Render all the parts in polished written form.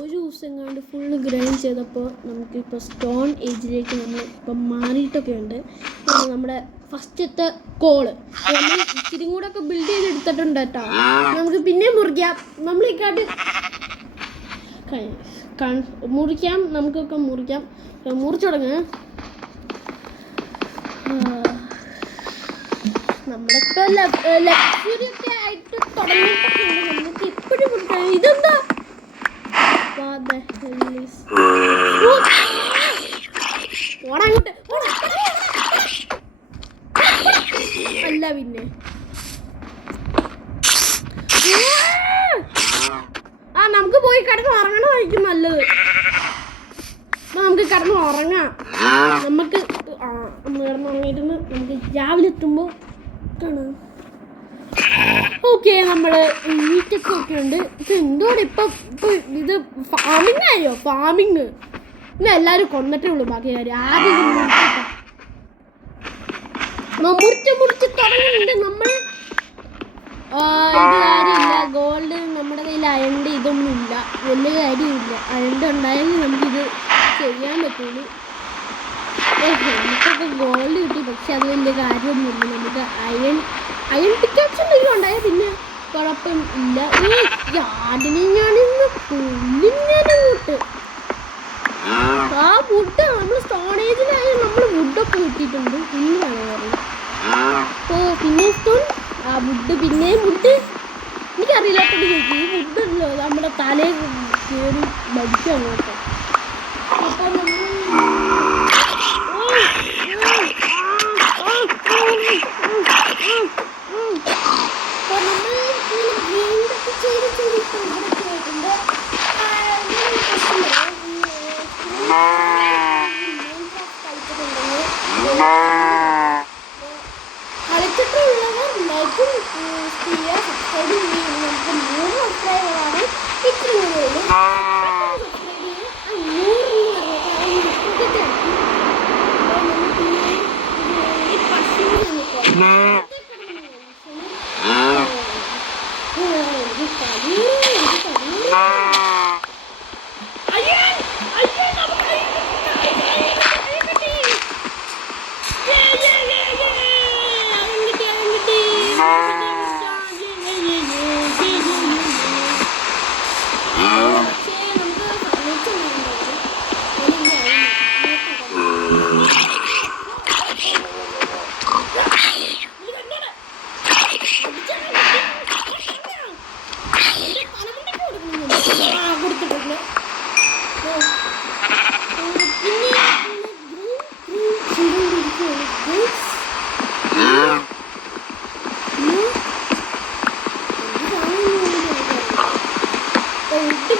ഒരു ദിവസം കണ്ട് ഫുള്ള് ഗ്രൈൻഡ് ചെയ്തപ്പോൾ നമുക്കിപ്പോൾ സ്റ്റോൺ ഏജിലേക്ക് നമ്മൾ ഇപ്പം മാറിയിട്ടൊക്കെ ഉണ്ട്. നമ്മുടെ ഫസ്റ്റത്തെ കോള് നമ്മൾ ഇച്ചിരി കൂടെ ഒക്കെ ബിൽഡ് ചെയ്തെടുത്തിട്ടുണ്ട് കേട്ടോ. നമുക്ക് പിന്നെ മുറിക്കാം. നമ്മൾ ഈ കാട്ട് മുറിക്കാം, നമുക്കൊക്കെ മുറിക്കാം. മുറിച്ചു തുടങ്ങ. നമ്മളിപ്പോൾ ലക്ഷറി ഒക്കെ ആയിട്ട് തുടങ്ങിയിട്ടൊക്കെ ഉണ്ട്. നമുക്ക് ഇപ്പോഴും മുറിക്കാം. ഇതെന്താ അല്ല പിന്നെ നമുക്ക് പോയി കിടന്ന് ഉറങ്ങണമായിരിക്കും നല്ലത്. നമുക്ക് കിടന്ന് ഉറങ്ങാം. നമുക്ക് കിടന്ന് ഉറങ്ങിയിട്ടുണ്ട്. നമുക്ക് രാവിലെ എത്തുമ്പോൾ കാണാം. ഓക്കെ, നമ്മൾ വീട്ടൊക്കെ ഒക്കെ ഉണ്ട്. ഇത് എന്തോടെ ഇപ്പം ഇത് ഫാമിംഗ് ആയോ? ഫാമിങ് ഇന്ന് എല്ലാവരും കൊന്നിട്ടേ ഉള്ളൂ. ബാക്കി കാര്യം ആദ്യം മുറിച്ച് തുടങ്ങിയിട്ടുണ്ട്. നമ്മൾ ഇത് കാര്യമില്ല. ഗോൾഡ് നമ്മുടെ കയ്യിൽ അയണ്ട് ഇതൊന്നും ഇല്ല, വലിയ കാര്യമില്ല. അയണ്ട് ഉണ്ടായെങ്കിൽ നമുക്കിത് ചെയ്യാൻ പറ്റുള്ളൂ. നമുക്കൊക്കെ ഗോൾഡ് കിട്ടി, പക്ഷെ അത് വലിയ കാര്യമൊന്നുമില്ല. നമുക്ക് അയൺ പിക്കാക്സ് എന്തെങ്കിലും ഉണ്ടായാൽ പിന്നെ കുഴപ്പം ഇല്ല. ഈ യാർഡിനെ ഞാനിന്ന് കൊല്ലിങ്ങോട്ട് ആ വുഡ് നമ്മൾ സ്റ്റോറേജിലായി നമ്മൾ വുഡൊക്കെ കിട്ടിയിട്ടുണ്ട്. ഇന്ന് വേണം പറയും. പിന്നെ സ്റ്റോൺ ആ വുഡ് പിന്നെയും വുഡ് എനിക്കറിയില്ലാത്തത് ചോദിച്ചു. ഈ വുഡല്ലോ നമ്മുടെ തലയിൽ കയറി മരിക്കും അങ്ങോട്ട്. അപ്പോൾ നമ്മൾ കളിച്ചിട്ടുള്ളവർ ലൈക്കും ചെയ്യുക, സബ്സ്ക്രൈബ് ചെയ്യുക. നമുക്ക് 3 സബ്സ്ക്രൈബറാണ് ഇത്രയുള്ളൂ.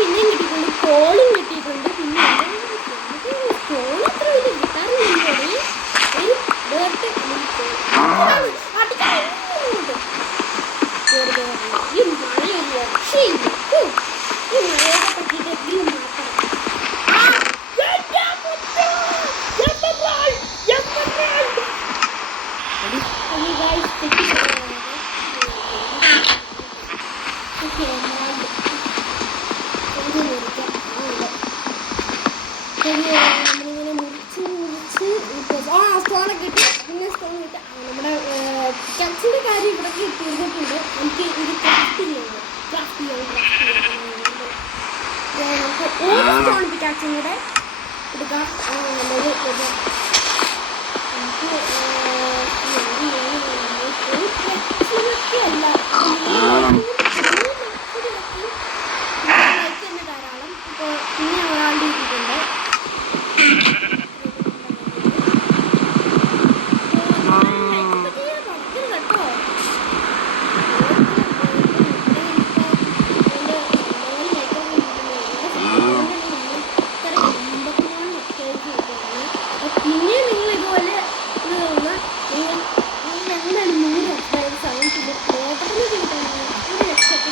പിന്നെയും കിട്ടിയിട്ടുണ്ട്, കോളും കിട്ടിയിട്ടുണ്ട്. പിന്നെ നമ്മളിങ്ങനെ മുറിച്ച് സ്റ്റോണൊക്കെ കിട്ടി. പിന്നെ സ്റ്റോൺ കിട്ടി. നമ്മുടെ പിക്കാക്സിൻ്റെ കാര്യം ഇവിടെ തീർന്നിട്ടുണ്ട്. നമുക്ക് ഇത് ക്രാഫ്റ്റ് ചെയ്യാം. നമുക്ക് ഓരോ സ്റ്റോൺ പിക്കാക്സും കൂടെ എടുക്കാം. ധാരാളം. ഇപ്പോൾ പിന്നെ ഒരാളുടെ ഇട്ടിട്ടുണ്ട്. പിന്നെ നിങ്ങൾ ഇതുപോലെ നിങ്ങൾ എന്തായാലും 100 സബ്സ്ക്രൈബേഴ്സ് ആവും. പിന്നെ 1 ലക്ഷമൊക്കെ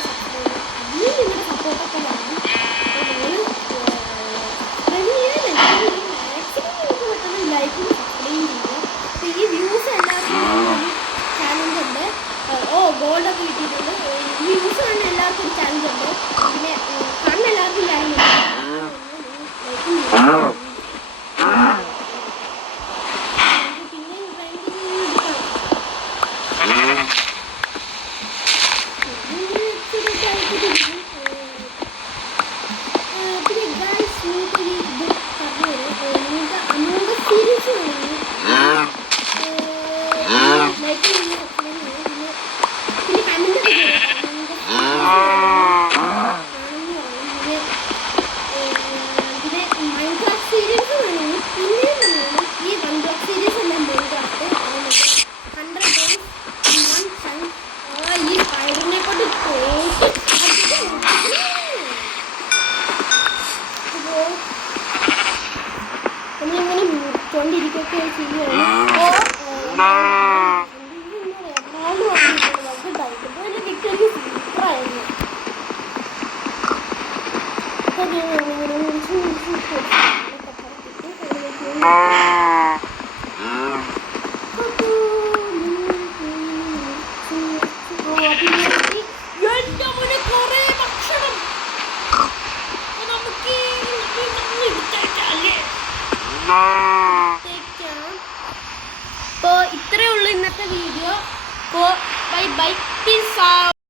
ഇതൊക്കെ ചെയ്യുകയാണ്. അപ്പോൾ സൂപ്പറായിരുന്നു. അപ്പോൾ ഇത്രയേ ഉള്ളൂ ഇന്നത്തെ വീഡിയോ. അപ്പോൾ ബൈ ബൈ, പീസ് ഔട്ട്.